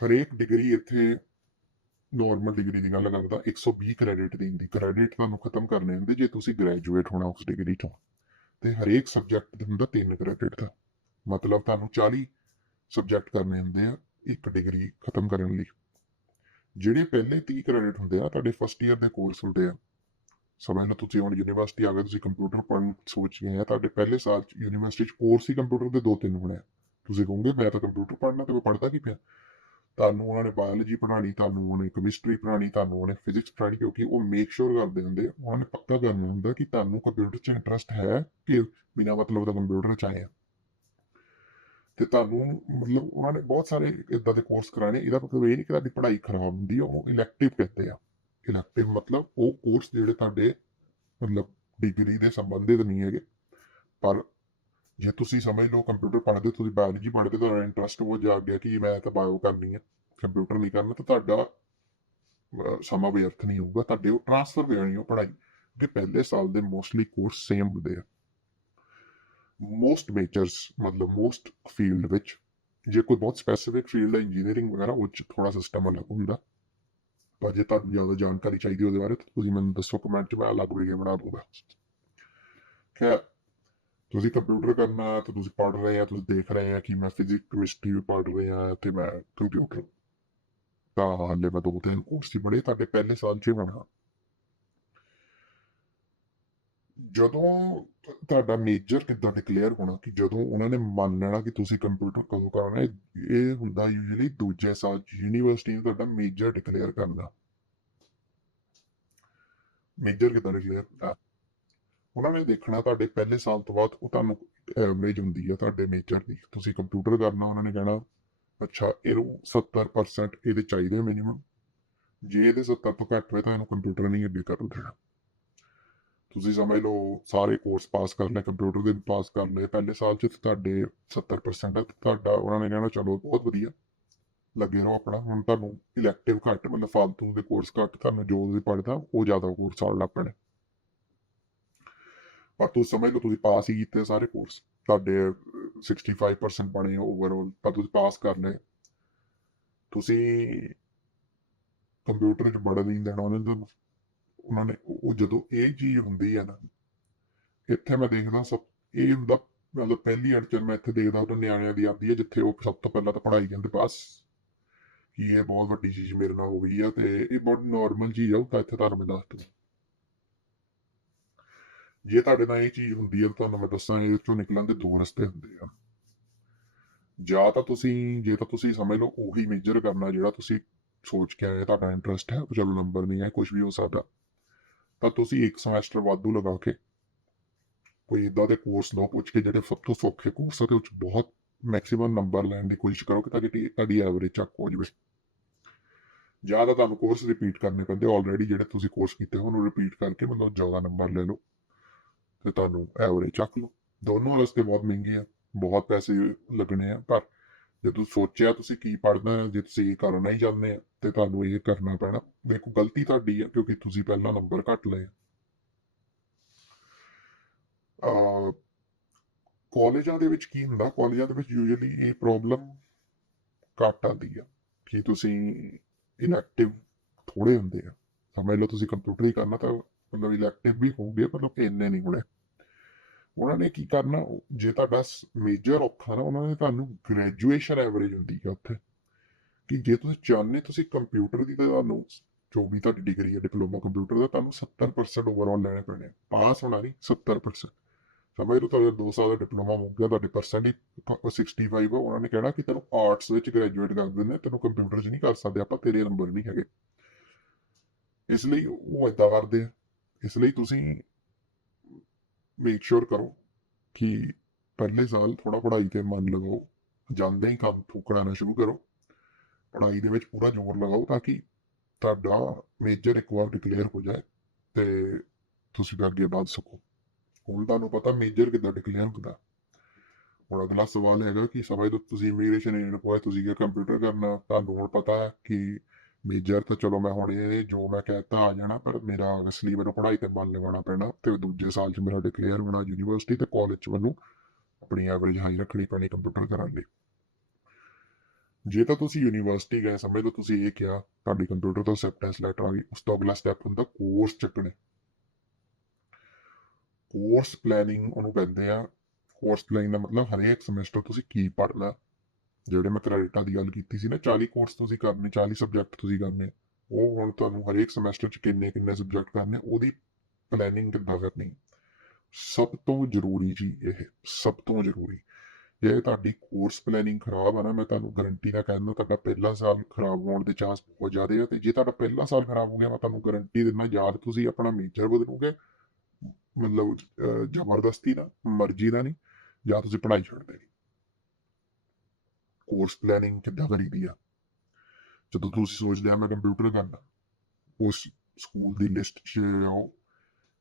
ਹਰੇਕ ਡਿਗਰੀ ਇੱਥੇ ਨਾਰਮਲ ਡਿਗਰੀ ਦੀ ਗੱਲ ਕਰਦਾ 120 ਕ੍ਰੈਡਿਟ ਦੀ ਹੁੰਦੀ ਕ੍ਰੈਡਿਟ ਤੁਹਾਨੂੰ ਖਤਮ ਕਰਨੇ ਹੁੰਦੇ ਜੇ ਤੁਸੀਂ ਗ੍ਰੈਜੂਏਟ ਹੋਣਾ ਉਸ ਡਿਗਰੀ ਤੋਂ। ਤੇ ਹਰੇਕ ਸਬਜੈਕਟ ਦਾ ਹੁੰਦਾ 3 ਕ੍ਰੈਡਿਟ ਦਾ। ਮਤਲਬ ਤੁਹਾਨੂੰ 40 ਸਬਜੈਕਟ ਕਰਨੇ ਹੁੰਦੇ ਆ, ਇੱਕ ਡਿਗਰੀ ਖਤਮ ਕਰਨ ਲਈ। ਜਿਹੜੇ ਪਹਿਲੇ 30 ਕ੍ਰੈਡਿਟ ਹੁੰਦੇ ਆ, ਤੁਹਾਡੇ ਫਸਟ ਈਅਰ ਦੇ ਕੋਰਸ ਹੁੰਦੇ ਆ। ਸਮਝ ਲਓ ਤੁਸੀਂ ਹੁਣ ਯੂਨੀਵਰਸਿਟੀ ਆ ਗਏ, ਤੁਸੀਂ ਕੰਪਿਊਟਰ ਪੜ੍ਹਨ ਸੋਚ ਰਹੇ ਆ, ਤੁਹਾਡੇ ਪਹਿਲੇ ਸਾਲ ਚ ਯੂਨੀਵਰਸਿਟੀ ਚ ਕੋਰਸ ਹੀ ਕੰਪਿਊਟਰ ਦੇ ਦੋ ਤਿੰਨ ਹੋਣੇ ਆ ਤੁਸੀਂ ਕਹੋਗੇ, ਮੈਂ ਤਾਂ ਕੰਪਿਊਟਰ ਪੜ੍ਹਨਾ, ਤੇ ਮੈਂ ਪੜ੍ਹਦਾ ਕੀ ਪਿਆ? ਤੁਹਾਨੂੰ ਉਹਨਾਂ ਨੇ ਬਾਇਓਲੋਜੀ ਪੜ੍ਹਾਣੀ, ਤੁਹਾਨੂੰ ਉਹਨੇ ਕੈਮਿਸਟਰੀ ਪੜ੍ਹਾਣੀ, ਤੁਹਾਨੂੰ ਉਹਨੇ ਫਿਜ਼ਿਕਸ ਪੜ੍ਹਾਣੀ, ਕਿਉਂਕਿ ਉਹ ਮੇਕ ਸ਼ੋਰ ਕਰਦੇ ਹੁੰਦੇ ਆ, ਉਹਨਾਂ ਨੇ ਪੱਕਾ ਕਰਨਾ ਹੁੰਦਾ ਕਿ ਤੁਹਾਨੂੰ ਕੰਪਿਊਟਰ 'ਚ ਇੰਟਰਸਟ ਹੈ ਕਿ ਬਿਨਾਂ ਮਤਲਬ ਦਾ ਕੰਪਿਊਟਰ 'ਚ ਆਏ ਆ। ਤੇ ਤੁਹਾਨੂੰ ਮਤਲਬ ਉਹਨਾਂ ਨੇ ਬਹੁਤ ਸਾਰੇ ਇਦਾਂ ਦੇ ਕੋਰਸ ਕਰਾਣੇ ਇਹਦਾ ਮਤਲਬ ਇਹ ਨਹੀਂ ਕਿ ਤੁਹਾਡੀ ਪੜ੍ਹਾਈ ਖਰਾਬ ਹੁੰਦੀ ਆ, ਉਹ ਇਲੈਕਟਿਵ ਕਹਿੰਦੇ ਆ। ਇਲੈਕਟਿਵ ਮਤਲਬ ਉਹ ਕੋਰਸ ਜਿਹੜੇ ਤੁਹਾਡੇ ਮਤਲਬ ਡਿਗਰੀ ਦੇ ਸੰਬੰਧਿਤ ਨਹੀਂ ਹੈਗੇ। ਪਰ ਜੇ ਤੁਸੀਂ ਸਮਝ ਲਓ ਕੰਪਿਊਟਰ ਪੜ੍ਹਦੇ ਤੁਸੀਂ ਬਾਇਓਲੋਜੀ ਪੜ੍ਹਦੇ ਤੁਹਾਡਾ ਇੰਟਰਸਟ ਉਹ ਜਾਗ ਗਿਆ ਕਿ ਮੈਂ ਤਾਂ ਬਾਇਓ ਕਰਨੀ ਹੈ ਕੰਪਿਊਟਰ ਨਹੀਂ ਕਰਨਾ, ਤਾਂ ਤੁਹਾਡਾ ਸਮਾਂ ਵਿਅਰਥ ਨਹੀਂ ਹੋਊਗਾ, ਤੁਹਾਡੇ ਉਹ ਟ੍ਰਾਂਸਫਰ ਹੋ ਉਹ ਪੜ੍ਹਾਈ। ਕਿ ਪਹਿਲੇ ਸਾਲ ਦੇ ਮੋਸਟਲੀ ਕੋਰਸ ਸੇਮ ਹੁੰਦੇ ਆ। ਮੋਸਟ ਮੇਜਰਸ ਮਤਲਬ ਮੋਸਟ ਫੀਲਡ ਵਿੱਚ ਜੇ ਕੋਈ ਬਹੁਤ ਸਪੈਸੀਫਿਕ ਫੀਲਡ ਹੈ ਇੰਜੀਨੀਅਰਿੰਗ ਵਗੈਰਾ ਉਹ 'ਚ ਥੋੜਾ ਸਿਸਟਮ ਅਲੱਗ ਹੁੰਦਾ ਪਰ ਜੇ ਤੁਹਾਨੂੰ ਜ਼ਿਆਦਾ ਜਾਣਕਾਰੀ ਚਾਹੀਦੀ ਉਹਦੇ ਬਾਰੇ ਤੁਸੀਂ ਮੈਨੂੰ ਦੱਸੋ ਕਮੈਂਟ 'ਚ ਮੈਂ ਅਲੱਗ ਵੀਡੀਓ ਬਣਾ ਦੂੰਗਾ ਖੈਰ ਤੁਸੀਂ ਕੰਪਿਊਟਰ ਕਰਨਾ ਤਾਂ ਤੁਸੀਂ ਪੜ੍ਹ ਰਹੇ ਆ ਤੁਸੀਂ ਦੇਖ ਰਹੇ ਆ ਕਿ ਮੈਂ ਫਿਜ਼ਿਕਸ ਕੈਮਿਸਟਰੀ ਵੀ ਪੜ੍ਹ ਰਿਹਾ ਤੇ ਮੈਂ ਕੰਪਿਊਟਰ ਤਾਂ ਹਾਲੇ ਮੈਂ ਦੋ ਤਿੰਨ ਕੋਰਸ ਹੀ ਪੜ੍ਹੇ ਤੁਹਾਡੇ ਪਹਿਲੇ ਸਾਲ 'ਚ ਹੀ ਬਣਾ ਜਦੋਂ ਤੁਹਾਡਾ ਮੇਜਰ ਕਿੱਦਾਂ ਡਿਕਲੇਅਰ ਹੋਣਾ ਕਿ ਜਦੋਂ ਉਹਨਾਂ ਨੇ ਮੰਨ ਲੈਣਾ ਕਿ ਤੁਸੀਂ ਕੰਪਿਊਟਰ ਕਦੋਂ ਕਰਨਾ ਹੈ, ਇਹ ਹੁੰਦਾ ਯੂਜੂਅਲੀ ਦੂਜੇ ਸਾਲ ਯੂਨੀਵਰਸਿਟੀ ਨੇ ਤੁਹਾਡਾ ਮੇਜਰ ਡਿਕਲੇਅਰ ਕਰਨਾ ਮੇਜਰ ਕਿੱਦਾਂ ਡਿਕਲੇਅਰ ਹੁੰਦਾ? ਉਹਨਾਂ ਨੇ ਦੇਖਣਾ ਤੁਹਾਡੇ ਪਹਿਲੇ ਸਾਲ ਤੋਂ ਬਾਅਦ ਉਹ ਤੁਹਾਨੂੰ ਐਵਰੇਜ ਹੁੰਦੀ ਹੈ ਤੁਹਾਡੇ ਮੇਜਰ ਦੀ। ਤੁਸੀਂ ਕੰਪਿਊਟਰ ਕਰਨਾ ਉਹਨਾਂ ਨੇ ਕਹਿਣਾ ਅੱਛਾ ਇਹਨੂੰ 70% ਇਹਦੇ ਚਾਹੀਦੇ ਮਿਨੀਮਮ ਜੇ ਇਹਦੇ 70 ਤੋਂ ਘੱਟ ਹੋਏ ਤਾਂ ਇਹਨੂੰ ਕੰਪਿਊਟਰ ਨਹੀਂ ਅੱਗੇ ਕਰਨ ਦੇਣਾ। ਤੁਸੀਂ ਸਮਝ ਲਓ, ਸਾਰੇ ਕੋਰਸ ਪਾਸ ਕਰ ਕੰਪਿਊਟਰ ਦੇ ਪਾਸ ਕਰ ਲਏ ਪਹਿਲੇ ਸਾਲ ਚ ਤੁਹਾਡੇ 70% ਤੁਹਾਡਾ, ਉਹਨਾਂ ਨੇ ਕਹਿਣਾ, ਚਲੋ, ਬਹੁਤ ਵਧੀਆ, ਲੱਗੇ ਰਹੋ ਆਪਣਾ। ਹੁਣ ਤੁਹਾਨੂੰ ਇਲੈਕਟਿਵ ਘੱਟ, ਮਤਲਬ ਫਾਲਤੂ ਦੇ ਕੋਰਸ ਘੱਟ ਤੁਹਾਨੂੰ ਜੋ ਤੁਸੀਂ ਪੜ੍ਹਦਾ, ਉਹ ਜ਼ਿਆਦਾ ਕੋਰਸ ਆਉਣ ਲੱਗ ਪੈਣੇ। ਪਰ ਤੁਸੀਂ ਸਮਝ ਲਓ, ਤੁਸੀਂ ਪਾਸ ਹੀ ਕੀਤੇ ਸਾਰੇ ਕੋਰਸ ਤੁਹਾਡੇ 65% ਬਣੇ ਓਵਰਆਲ ਤਾਂ ਤੁਸੀਂ ਪਾਸ ਕਰ ਲਏ ਤੁਸੀਂ ਕੰਪਿਊਟਰ ਚ ਬੜਾ ਨਹੀਂ ਦੇਣਾ ਉਹਨਾਂ ਨੇ ਉਹਨਾਂ ਨੇ ਉਹ ਜਦੋਂ ਇਹ ਚੀਜ਼ ਹੁੰਦੀ ਹੈ ਨਾ, ਇੱਥੇ ਮੈਂ ਦੇਖਦਾ ਸਭ, ਇਹ ਹੁੰਦਾ ਮਤਲਬ ਪਹਿਲੀ ਅੜਚਨ ਮੈਂ ਇੱਥੇ ਦੇਖਦਾ ਉਹ ਨਿਆਣਿਆਂ ਦੀ ਆਉਂਦੀ ਹੈ, ਜਿੱਥੇ ਉਹ ਸਭ ਤੋਂ ਪਹਿਲਾਂ ਤਾਂ ਪੜ੍ਹਾਈ ਜਾਂਦੇ, ਬਸ। ਕਿ ਇਹ ਬਹੁਤ ਵੱਡੀ ਚੀਜ਼ ਮੇਰੇ ਨਾਲ ਹੋ ਗਈ ਆ ਤੇ ਇਹ ਬਹੁਤ ਨਾਰਮਲ ਚੀਜ਼ ਆ ਤਾਂ ਇੱਥੇ ਤੁਹਾਨੂੰ ਮੈਂ ਦੱਸ ਦੂੰ ਜੇ ਤੁਹਾਡੇ ਨਾਲ ਇਹ ਚੀਜ਼ ਹੁੰਦੀ ਹੈ ਤੁਹਾਨੂੰ ਮੈਂ ਦੱਸਾਂ, ਇਹ ਚੋਂ ਨਿਕਲਣ ਦੇ ਦੋ ਰਸਤੇ ਹੁੰਦੇ ਆ। ਜਾਂ ਤਾਂ ਤੁਸੀਂ, ਜੇ ਤਾਂ ਤੁਸੀਂ ਸਮਝ ਲਓ ਉਹੀ ਮੇਜਰ ਕਰਨਾ ਜਿਹੜਾ ਤੁਸੀਂ ਸੋਚ ਕੇ ਆਏ ਤੁਹਾਡਾ ਇੰਟਰਸਟ ਹੈ, ਚਲੋ ਨੰਬਰ ਨਹੀਂ ਹੈ ਕੁਝ ਵੀ ਹੋ ਸਕਦਾ। ਤਾਂ ਤੁਸੀਂ ਇੱਕ ਸਮੈਸਟਰ ਵਾਧੂ ਲਗਾ ਕੇ ਕੋਈ ਇਦਾਂ ਦੇ ਕੋਰਸ ਲਓ ਪੁੱਛ ਕੇ ਜਿਹੜੇ ਸਭ ਤੋਂ ਸੌਖੇ ਕੋਰਸ ਆ ਤੇ ਉਹ 'ਚ ਬਹੁਤ ਮੈਕਸਿਮਮ ਨੰਬਰ ਲੈਣ ਦੀ ਕੋਸ਼ਿਸ਼ ਕਰੋ ਕਿ ਤਾਂ ਕਿ ਤੁਹਾਡੀ ਐਵਰੇਜ ਚੱਕ ਹੋ ਜਾਵੇ। ਜਾਂ ਤੁਹਾਨੂੰ ਕੋਰਸ ਰਿਪੀਟ ਕਰਨੇ ਪੈਂਦੇ ਆਲਰੇਡੀ ਜਿਹੜੇ ਤੁਸੀਂ ਕੋਰਸ ਕੀਤੇ ਉਹਨੂੰ ਰਿਪੀਟ ਕਰਕੇ ਮਤਲਬ ਜ਼ਿਆਦਾ ਨੰਬਰ ਲੈ ਲਓ ਤੇ ਤੁਹਾਨੂੰ ਐਵਰੇਜ ਚੱਕ ਲਓ। ਦੋਨੋਂ ਰਸਤੇ ਬਹੁਤ ਮਹਿੰਗੇ ਆ, ਬਹੁਤ ਪੈਸੇ ਲੱਗਣੇ ਆ, ਪਰ ਜੇ ਤੁਸੀਂ ਸੋਚਿਆ ਤੁਸੀਂ ਕੀ ਪੜਨਾ ਹੈ ਜੇ ਤੁਸੀਂ ਇਹ ਕਰਨਾ ਹੀ ਚਾਹੁੰਦੇ ਆ ਤੇ ਤੁਹਾਨੂੰ ਇਹ ਕਰਨਾ ਪੈਣਾ। ਦੇਖੋ, ਗਲਤੀ ਤੁਹਾਡੀ ਹੈ ਕਿਉਂਕਿ ਤੁਸੀਂ ਪਹਿਲਾਂ ਨੰਬਰ ਘੱਟ ਲਏ ਆ। ਕਾਲਜਾਂ ਦੇ ਵਿੱਚ ਕੀ ਹੁੰਦਾ? ਕਾਲਜਾਂ ਦੇ ਵਿੱਚ ਯੂਜੂਅਲੀ ਇਹ ਪ੍ਰੋਬਲਮ ਘੱਟ ਆਉਂਦੀ ਆ। ਕਿ ਤੁਸੀਂ ਇਨਐਕਟਿਵ ਥੋੜੇ ਹੁੰਦੇ ਆ, ਸਮਝ ਲਓ ਤੁਸੀਂ ਕੰਪਿਊਟਰ ਹੀ ਕਰਨਾ, ਤਾਂ ਮਤਲਬ ਇਲੈਕਟਿਵ ਵੀ ਹੋਣਗੇ ਪਰ ਇੰਨੇ ਨਹੀਂ ਹੋਣੇ। ਉਹਨਾਂ ਨੇ ਕੀ ਕਰਨਾ? ਜੇ ਤੁਹਾਡਾ ਮੇਜਰ ਔਖਾ ਨਾ, ਉਹਨਾਂ ਨੇ ਤੁਹਾਨੂੰ ਗ੍ਰੈਜੂਏਸ਼ਨ ਐਵਰੇਜ ਹੁੰਦੀ ਹੈ ਉੱਥੇ। ਕਿ ਜੇ ਤੁਸੀਂ ਚਾਹੁੰਦੇ ਤੁਸੀਂ ਕੰਪਿਊਟਰ ਦੀ ਤਾਂ ਤੁਹਾਨੂੰ ਜੋ ਵੀ ਤੁਹਾਡੀ ਡਿਗਰੀ ਹੈ ਡਿਪਲੋਮਾ ਕੰਪਿਊਟਰ ਦਾ, ਤੁਹਾਨੂੰ 70% ਓਵਰਆਲ ਲੈਣੇ ਪੈਣੇ ਪਾਸ ਹੋਣਾ ਨਹੀਂ 70% ਸਮਝ ਲਓ ਤੁਹਾਡਾ 2 ਸਾਲ ਦਾ ਡਿਪਲੋਮਾ ਹੋ ਗਿਆ, ਤੁਹਾਡੀ ਪਰਸੈਂਟ ਹੀ 65 ਆ, ਉਹਨਾਂ ਨੇ ਕਹਿਣਾ ਕਿ ਤੈਨੂੰ ਆਰਟਸ ਵਿੱਚ ਗ੍ਰੈਜੂਏਟ ਕਰ ਦਿੰਦੇ ਤੈਨੂੰ ਕੰਪਿਊਟਰ 'ਚ ਨਹੀਂ ਕਰ ਸਕਦੇ, ਆਪਾਂ ਤੇਰੇ ਨੰਬਰ ਨਹੀਂ ਹੈਗੇ। ਇਸ ਲਈ ਉਹ ਏਦਾਂ ਕਰਦੇ ਆ। ਇਸ ਲਈ ਤੁਸੀਂ ਮੇਕ ਸ਼ੋਰ ਕਰੋ ਕਿ ਪਹਿਲੇ ਸਾਲ ਥੋੜਾ ਪੜ੍ਹਾਈ ਤੇ ਮਨ ਲਗਾਓ, ਜਾਂਦੇ ਹੀ ਕੰਮ ਠੋਕਣਾ ਸ਼ੁਰੂ ਕਰੋ। ਪੜ੍ਹਾਈ ਦੇ ਵਿੱਚ ਪੂਰਾ ਜ਼ੋਰ ਲਗਾਓ ਤਾਂ ਕਿ ਤੁਹਾਡਾ ਮੇਜਰ ਇੱਕ ਵਾਰ ਡਿਕਲੇਅਰ ਹੋ ਜਾਏ ਤੇ ਤੁਸੀਂ ਅੱਗੇ ਵਧ ਸਕੋ। ਹੁਣ ਤੁਹਾਨੂੰ ਪਤਾ ਮੇਜਰ ਕਿੱਦਾਂ ਡਿਕਲੇਅਰ ਹੁੰਦਾ। ਹੁਣ ਅਗਲਾ ਸਵਾਲ ਹੈਗਾ ਕਿ ਸਮਝ ਲਓ ਤੁਸੀਂ ਇਮੀਗ੍ਰੇਸ਼ਨ ਏਜੰਟ ਕੋਲ ਤੁਸੀਂ ਕਿਹਾ ਕੰਪਿਊਟਰ ਕਰਨਾ, ਤੁਹਾਨੂੰ ਹੁਣ ਪਤਾ ਹੈ ਕਿ ਮੇਜਰ ਤਾਂ ਚਲੋ ਮੈਂ ਹੁਣ ਇਹ ਜੋ ਮੈਂ ਕਹਿਤਾ ਆ ਜਾਣਾ, ਪਰ ਮੇਰਾ ਅਸਲੀ ਮੈਨੂੰ ਪੜ੍ਹਾਈ ਤੇ ਮਨ ਲਗਾਉਣਾ ਪੈਣਾ ਤੇ ਦੂਜੇ ਸਾਲ 'ਚ ਮੇਰਾ ਡਿਕਲੇਅਰ ਹੋਣਾ ਯੂਨੀਵਰਸਿਟੀ ਤੇ ਕਾਲਜ 'ਚ ਮੈਨੂੰ ਆਪਣੀ ਐਵਰੇਜ ਹਾਈ ਰੱਖਣੀ ਪੈਣੀ ਕੰਪਿਊਟਰ ਕਰਨ ਲਈ ਜੇ ਤਾਂ ਤੁਸੀਂ ਯੂਨੀਵਰਸਿਟੀ ਗਏ, ਸਮਝ ਲਓ ਤੁਸੀਂ ਇਹ ਕਿਹਾ, ਤੁਹਾਡੀ ਕੰਪਿਊਟਰ ਤੋਂ ਅਸੈਪਟੈਂਸ ਲੈਟਰ ਆ ਗਈ, ਉਸ ਤੋਂ ਅਗਲਾ ਸਟੈਪ ਹੁੰਦਾ ਕੋਰਸ ਚੱਕਣੇ। ਕੋਰਸ ਪਲੈਨਿੰਗ ਉਹਨੂੰ ਕਹਿੰਦੇ ਆ। ਕੋਰਸ ਪਲੈਨਿੰਗ ਦਾ ਮਤਲਬ ਹਰੇਕ ਸਮੈਸਟਰ ਤੁਸੀਂ ਕੀ ਪੜ੍ਹਨਾ। ਜਿਹੜੇ ਮੈਂ ਕ੍ਰੈਡਿਟਾਂ ਦੀ ਗੱਲ ਕੀਤੀ ਸੀ ਨਾ 40 ਕੋਰਸ ਤੁਸੀਂ ਕਰਨੇ 40 ਸਬਜੈਕਟ ਤੁਸੀਂ ਕਰਨੇ। ਉਹ ਹੁਣ ਤੁਹਾਨੂੰ ਹਰੇਕ ਸਮੈਸਟਰ 'ਚ ਕਿੰਨੇ ਕਿੰਨੇ ਸਬਜੈਕਟ ਕਰਨੇ, ਉਹਦੀ ਪਲੈਨਿੰਗ ਕਿੱਦਾਂ ਕਰਨੀ ਸਭ ਤੋਂ ਜ਼ਰੂਰੀ ਜੀ ਇਹ, ਸਭ ਤੋਂ ਜ਼ਰੂਰੀ। ਜੇ ਤੁਹਾਡੀ ਕੋਰਸ ਪਲੈਨਿੰਗ ਖਰਾਬ ਆ ਨਾ, ਮੈਂ ਤੁਹਾਨੂੰ ਗਾਰੰਟੀ ਨਾਲ ਕਹਿੰਦਾ ਤੁਹਾਡਾ ਪਹਿਲਾ ਸਾਲ ਖਰਾਬ ਹੋਣ ਦੇ ਚਾਂਸ ਬਹੁਤ ਜ਼ਿਆਦੇ ਆ, ਤੇ ਜੇ ਤੁਹਾਡਾ ਪਹਿਲਾ ਸਾਲ ਖਰਾਬ ਹੋ ਗਿਆ, ਮੈਂ ਤੁਹਾਨੂੰ ਗਾਰੰਟੀ ਦਿੰਦਾ ਯਾਦ ਤੁਸੀਂ ਆਪਣਾ ਮੇਜਰ ਬਦਲੋਗੇ, ਮਤਲਬ ਜ਼ਬਰਦਸਤੀ ਨਾਲ ਮਰਜ਼ੀ ਨਾਲ ਨਹੀਂ, ਜਾਂ ਤੁਸੀਂ ਪੜ੍ਹਾਈ ਛੱਡ ਦੇਣੀ। ਕੋਰਸ ਪਲੈਨਿੰਗ ਕਿੱਦਾਂ ਕਰੀਦੀ ਆ? ਜਦੋਂ ਤੁਸੀਂ ਸੋਚਦੇ ਆ ਮੈਂ ਕੰਪਿਊਟਰ ਕਰਨਾ, ਉਸ ਸਕੂਲ ਦੀ ਲਿਸਟ 'ਚ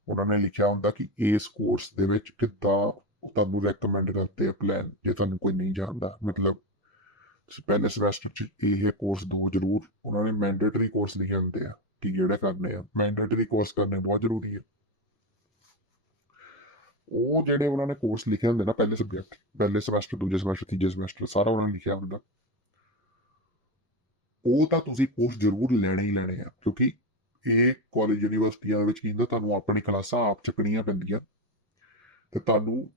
ਉਹਨਾਂ ਨੇ ਲਿਖਿਆ ਹੁੰਦਾ ਕਿ ਇਸ ਕੋਰਸ ਦੇ ਵਿੱਚ ਕਿੱਦਾਂ ਤੁਹਾਨੂੰ ਰეკਮੈਂਡ ਕਰਦੇ ਪਲਾਨ ਜੇ ਤੁਹਾਨੂੰ ਕੋਈ ਨਹੀਂ ਜਾਣਦਾ, ਮਤਲਬ ਪਹਿਲੇ ਸਮੈਸਟਰ 'ਚ ਇਹ ਕੋਰਸ ਦੋ ਜ਼ਰੂਰ, ਉਹਨਾਂ ਨੇ ਮੈਂਡੇਟਰੀ ਕੋਰਸ ਲਿਖੇ ਹੁੰਦੇ ਆ, ਕਿ ਜਿਹੜੇ ਕਰਨੇ ਆ ਮੈਂਡੇਟਰੀ ਕੋਰਸ ਕਰਨੇ ਬਹੁਤ ਜ਼ਰੂਰੀ ਹੈ ਉਹ ਜਿਹੜੇ ਉਹਨਾਂ ਨੇ ਕੋਰਸ ਲਿਖੇ ਹੁੰਦੇ ਨਾ ਪਹਿਲੇ ਸਬਜੈਕਟ ਪਹਿਲੇ ਸਮੈਸਟਰ ਦੂਜੇ ਸਮੈਸਟਰ ਤੀਜੇ ਸਮੈਸਟਰ ਸਾਰਾ ਉਹਨਾਂ ਨੇ ਲਿਖਿਆ ਹੁੰਦਾ। ਉਹ ਤਾਂ ਤੁਸੀਂ ਕੋਰਸ ਜ਼ਰੂਰ ਲੈਣੇ ਹੀ ਲੈਣੇ ਆ, ਕਿਉਂਕਿ ਇਹ ਕਾਲਜ ਯੂਨੀਵਰਸਿਟੀਆਂ ਵਿੱਚ ਕੀ ਹੁੰਦਾ, ਤੁਹਾਨੂੰ ਆਪਣੀ ਕਲਾਸਾਂ ਆਪ ਚੱਕਣੀਆਂ ਪੈਂਦੀਆਂ। ਤੇ ਤੁਹਾਨੂੰ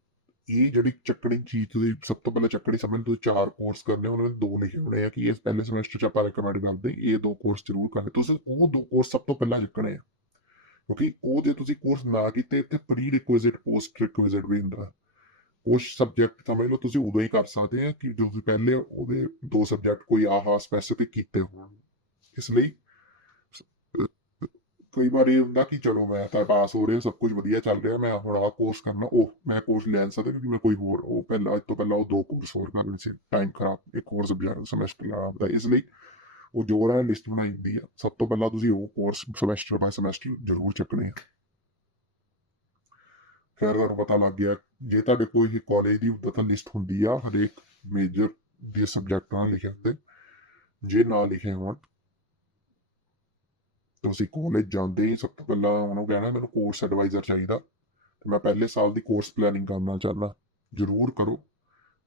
ਇਹ ਜਿਹੜੀ ਚੱਕਣੀ ਚੀਜ਼ ਤੁਸੀਂ ਸਭ ਤੋਂ ਪਹਿਲਾਂ ਚੱਕਣੀ ਸਮਝ ਤੁਸੀਂ ਚਾਰ ਕੋਰਸ ਕਰਨੇ ਉਹਨਾਂ ਨੇ ਦੋ ਲਿਖੇ ਹੋਣੇ ਆ ਕਿ ਇਸ ਪਹਿਲੇ ਸਮੈਸਟਰ ਚ ਆਪਾਂ ਰეკਮੈਂਡ ਕਰਦੇ, ਇਹ ਦੋ ਕੋਰਸ ਜ਼ਰੂਰ ਕਰਨੇ। ਤੁਸੀਂ ਉਹ ਦੋ ਕੋਰਸ ਸਭ ਤੋਂ ਪਹਿਲਾਂ ਚੱਕਣੇ ਆ, ਕਿਉਂਕਿ ਉਹ ਤੁਸੀਂ ਕੋਰਸ ਨਾ ਕੀਤੇ ਤੇ ਪ੍ਰੀ ਰਿਕੁਇਜ਼ਿਟ ਪੋਸਟ ਰਿਕੁਇਜ਼ਿਟ ਵੀ ਹੁੰਦਾ। ਕੁਝ ਸਬਜੈਕਟ ਸਮਝ ਲਓ, ਤੁਸੀਂ ਉਦੋਂ ਹੀ ਕਰ ਸਕਦੇ ਆ ਕਿ ਜੋ ਤੁਸੀਂ ਪਹਿਲੇ ਉਹਦੇ ਦੋ ਸਬਜੈਕਟ ਕੋਈ ਆਹਾ ਸਪੈਸੀਫਿਕ ਕੀਤੇ ਹੋਣ। ਇਸ ਲਈ ਕਈ ਵਾਰ ਇਹ ਹੁੰਦਾ ਕਿ ਚਲੋ ਮੈਂ ਤਾਂ ਪਾਸ ਹੋ ਰਿਹਾ, ਸਭ ਕੁਝ ਵਧੀਆ ਚੱਲ ਰਿਹਾ, ਮੈਂ ਹੁਣ ਆਹ ਕੋਰਸ ਕਰਨਾ, ਉਹ ਮੈਂ ਕੋਰਸ ਲੈ ਨੀ ਸਕਦਾ ਕਿਉਂਕਿ ਮੈਂ ਕੋਈ ਹੋਰ, ਉਹ ਪਹਿਲਾਂ, ਅੱਜ ਤੋਂ ਪਹਿਲਾਂ ਉਹ ਦੋ ਕੋਰਸ ਹੋਰ ਕਰਨੇ ਸੀ ਟਾਈਮ ਖਰਾਬ, ਇੱਕ ਹੋਰ ਸਬਜੈਕਟ ਸਮੈਸਟਰ ਲਾਣਾ ਹੁੰਦਾ ਇਸ ਲਈ ਉਹ ਜੋ ਲਿਸਟ ਬਣਾਈ ਹੁੰਦੀ ਆ, ਸਭ ਤੋਂ ਪਹਿਲਾਂ ਤੁਸੀਂ ਉਹ ਕੋਰਸ ਸਮੈਸਟਰ ਬਾਈ ਸਮੈਸਟਰ ਜ਼ਰੂਰ ਚੱਕਣੇ ਆ। ਖੈਰ ਤੁਹਾਨੂੰ ਪਤਾ ਲੱਗ ਗਿਆ, ਜੇ ਤੁਹਾਡੇ ਕੋਈ ਇਹ ਕਾਲਜ ਦੀ ਉਦਾਂ ਲਿਸਟ ਹੁੰਦੀ ਆ, ਹਰੇਕ ਮੇਜਰ ਦੇ ਸਬਜੈਕਟਾਂ ਲਿਖੇ ਹੁੰਦੇ, ਜੇ ਨਾ ਲਿਖੇ ਹੋਣ ਤੁਸੀਂ ਕਾਲਜ ਜਾਂਦੇ ਹੀ ਸਭ ਤੋਂ ਪਹਿਲਾਂ ਉਹਨੂੰ ਕਹਿਣਾ ਮੈਨੂੰ ਕੋਰਸ ਐਡਵਾਈਜ਼ਰ ਚਾਹੀਦਾ। ਤੇ ਮੈਂ ਪਹਿਲੇ ਸਾਲ ਦੀ ਕੋਰਸ ਪਲੈਨਿੰਗ ਕਰਨਾ ਚਾਹੁੰਦਾ, ਜ਼ਰੂਰ ਕਰੋ।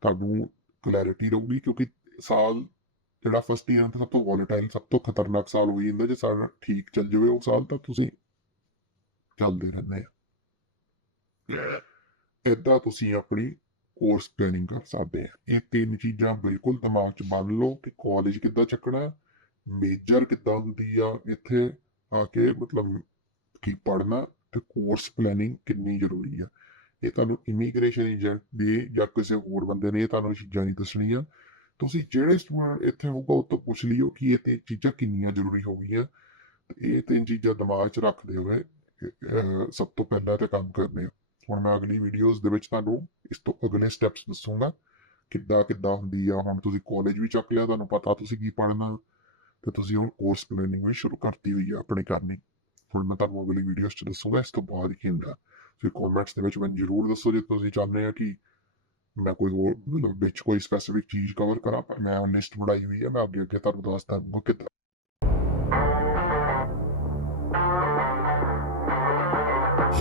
ਤੁਹਾਨੂੰ ਕਲੈਰਿਟੀ ਰਹੂਗੀ ਕਿਉਂਕਿ ਸਾਲ ਜਿਹੜਾ ਫਸਟ ਈਅਰ ਤੇ ਸਭ ਤੋਂ ਵੋਲੇਟਾਈਲ ਸਭ ਤੋਂ ਖਤਰਨਾਕ ਸਾਲ ਹੋਈ ਜਾਂਦਾ, ਜੇ ਸਾਰਾ ਠੀਕ ਚੱਲ ਜਾਵੇ ਉਹ ਸਾਲ ਤਾਂ ਤੁਸੀਂ ਚੱਲਦੇ ਰਹਿੰਦੇ ਆ। ਏਦਾਂ ਤੁਸੀਂ ਆਪਣੀ ਕੋਰਸ ਪਲੈਨਿੰਗ ਕਰ ਸਕਦੇ ਆ। ਇਹ ਤਿੰਨ ਚੀਜ਼ਾਂ ਬਿਲਕੁਲ ਦਿਮਾਗ 'ਚ ਬੰਨ ਲਓ ਕਿ ਕਾਲਜ ਕਿੱਦਾਂ ਚੱਕਣਾ ਮੇਜਰ ਕਿੱਦਾਂ ਹੁੰਦੀ ਆ, ਇੱਥੇ ਆ ਕੇ ਮਤਲਬ ਕੀ ਪੜ੍ਹਨਾ ਤੇ ਕੋਰਸ ਪਲੈਨਿੰਗ ਕਿੰਨੀ ਜ਼ਰੂਰੀ ਆ। ਇਹ ਤੁਹਾਨੂੰ ਇਮੀਗ੍ਰੇਸ਼ਨ ਏਜੰਟ ਦੀ ਜਾਂ ਕਿਸੇ ਹੋਰ ਬੰਦੇ ਨੇ ਇਹ ਤੁਹਾਨੂੰ ਚੀਜ਼ਾਂ ਨਹੀਂ ਦੱਸਣੀਆਂ। ਤੁਸੀਂ ਜਿਹੜੇ ਸਟੂਡੈਂਟ ਇੱਥੇ ਹੋਊਗਾ ਉਹ ਤੋਂ ਪੁੱਛ ਲਿਓ ਕਿ ਇਹ ਤੇ ਚੀਜ਼ਾਂ ਕਿੰਨੀਆਂ ਜ਼ਰੂਰੀ ਹੋ ਗਈਆਂ। ਇਹ ਤਿੰਨ ਚੀਜ਼ਾਂ ਦਿਮਾਗ 'ਚ ਰੱਖਦੇ ਹੋਏ ਸਭ ਤੋਂ ਪਹਿਲਾਂ ਤੇ ਕੰਮ ਕਰਨੇ ਆ। ਹੁਣ ਮੈਂ ਅਗਲੀ ਵੀਡੀਓਜ਼ ਦੇ ਵਿੱਚ ਤੁਹਾਨੂੰ ਇਸ ਤੋਂ ਅਗਲੇ ਸਟੈਪਸ ਦੱਸੂਗਾ ਕਿੱਦਾਂ ਕਿੱਦਾਂ ਹੁੰਦੀ ਆ। ਹੁਣ ਤੁਸੀਂ ਕਾਲਜ ਵੀ ਚੱਕ ਲਿਆ, ਤੁਹਾਨੂੰ ਪਤਾ ਤੁਸੀਂ ਕੀ ਪੜ੍ਹਨਾ। ਤੇ ਤੁਸੀਂ ਹੁਣ ਕੋਰਸ ਪਲੈਨਿੰਗ ਵੀ ਸ਼ੁਰੂ ਕਰਤੀ ਹੋਈ ਆ ਆਪਣੀ ਕਰਨੀ। ਹੁਣ ਮੈਂ ਤੁਹਾਨੂੰ ਅਗਲੀ ਵੀਡੀਓਜ਼ 'ਚ ਦੱਸੂਗਾ, ਇਸ ਤੋਂ ਬਾਅਦ ਕੀ ਹੁੰਦਾ। ਤੁਸੀਂ ਕਮੈਂਟਸ ਦੇ ਵਿੱਚ ਮੈਨੂੰ ਜ਼ਰੂਰ ਦੱਸੋ ਜੇ ਤੁਸੀਂ ਚਾਹੁੰਦੇ ਆ ਕਿ ਮੈਂ ਕੋਈ ਹੋਰ ਵਿੱਚ ਕੋਈ ਸਪੈਸੀਫਿਕ ਚੀਜ਼ ਕਵਰ ਕਰਾਂ, ਪਰ ਮੈਂ ਲਿਸਟ ਬਣਾਈ ਹੋਈ ਹੈ ਮੈਂ ਅੱਗੇ ਅੱਗੇ ਤੁਹਾਨੂੰ ਦੱਸਦਾ ਹਾਂ ਕਿੱਦਾਂ